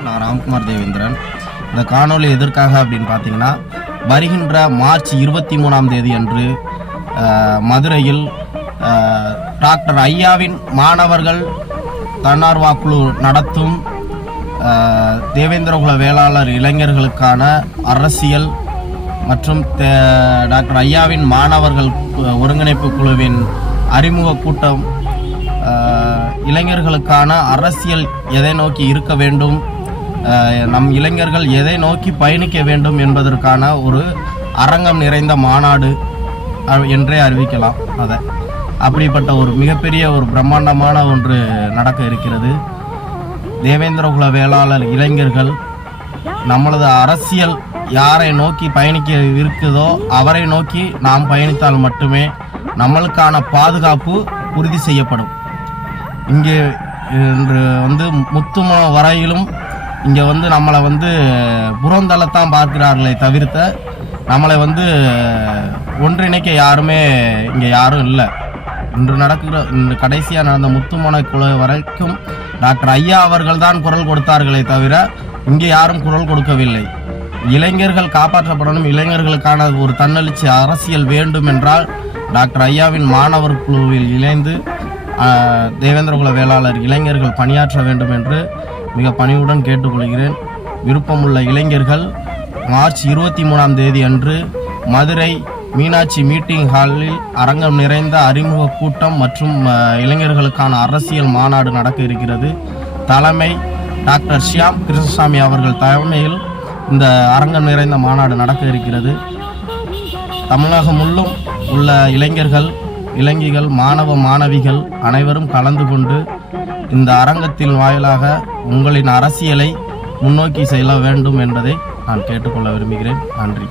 நான் ராம்குமார் தேவேந்திரன். இந்த காணொலி எதற்காக அப்படின்னு பார்த்தீங்கன்னா, வருகின்ற மார்ச் 23ஆம் தேதி அன்று மதுரையில் டாக்டர் ஐயாவின் மாணவர்கள் தன்னார்வ குழு நடத்தும் தேவேந்திரகுல வேளாளர் இளைஞர்களுக்கான அரசியல் மற்றும் டாக்டர் ஐயாவின் மாணவர்கள் ஒருங்கிணைப்பு குழுவின் அறிமுக கூட்டம், இளைஞர்களுக்கான அரசியல் எதை நோக்கி இருக்க வேண்டும், நம் இளைஞர்கள் எதை நோக்கி பயணிக்க வேண்டும் என்பதற்கான ஒரு அரங்கம் நிறைந்த மாநாடு என்றே அறிவிக்கலாம். அதை அப்படிப்பட்ட ஒரு மிகப்பெரிய ஒரு பிரம்மாண்டமான ஒன்று நடக்க இருக்கிறது. தேவேந்திரகுல வேளாளர் இளைஞர்கள் நம்மளது அரசியல் யாரை நோக்கி பயணிக்க இருக்குதோ அவரை நோக்கி நாம் பயணித்தால் மட்டுமே நம்மளுக்கான பாதுகாப்பு உறுதி செய்யப்படும். இங்கே இன்று முத்துமலம் வரையிலும் இங்கே நம்மளை புறந்தளத்தான் பார்க்கிறார்களே தவிர்த்த நம்மளை ஒன்றிணைக்க யாருமே இங்கே யாரும் இல்லை. இன்று கடைசியாக நடந்த முத்துமலை குழு வரைக்கும் டாக்டர் ஐயா அவர்கள் தான் குரல் கொடுத்தார்களே தவிர இங்கே யாரும் குரல் கொடுக்கவில்லை. இளைஞர்கள் காப்பாற்றப்படணும், இளைஞர்களுக்கான ஒரு தன்னெழுச்சி அரசியல் வேண்டும் என்றால் டாக்டர் ஐயாவின் மாணவர் குழுவில் இணைந்து தேவேந்திரகுல வேளாளர் இளைஞர்கள் பணியாற்ற வேண்டும் என்று மிக பணிவுடன் கேட்டுக்கொள்கிறேன். விருப்பமுள்ள இளைஞர்கள் மார்ச் 23ஆம் தேதி அன்று மதுரை மீனாட்சி மீட்டிங் ஹாலில் அரங்கம் நிறைந்த அறிமுக கூட்டம் மற்றும் இளைஞர்களுக்கான அரசியல் மாநாடு நடக்க இருக்கிறது. தலைமை டாக்டர் ஷியாம் கிருஷ்ணசாமி அவர்கள் தலைமையில் இந்த அரங்கம் நிறைந்த மாநாடு நடக்க இருக்கிறது. தமிழகம் முள்ளும் உள்ள இளைஞர்கள், மாணவ மாணவிகள் அனைவரும் கலந்து கொண்டு இந்த அரங்கத்தின் வாயிலாக உங்களின் அரசியலை முன்னோக்கி செல்ல வேண்டும் என்பதை நான் கேட்டுக்கொள்ள விரும்புகிறேன். நன்றி.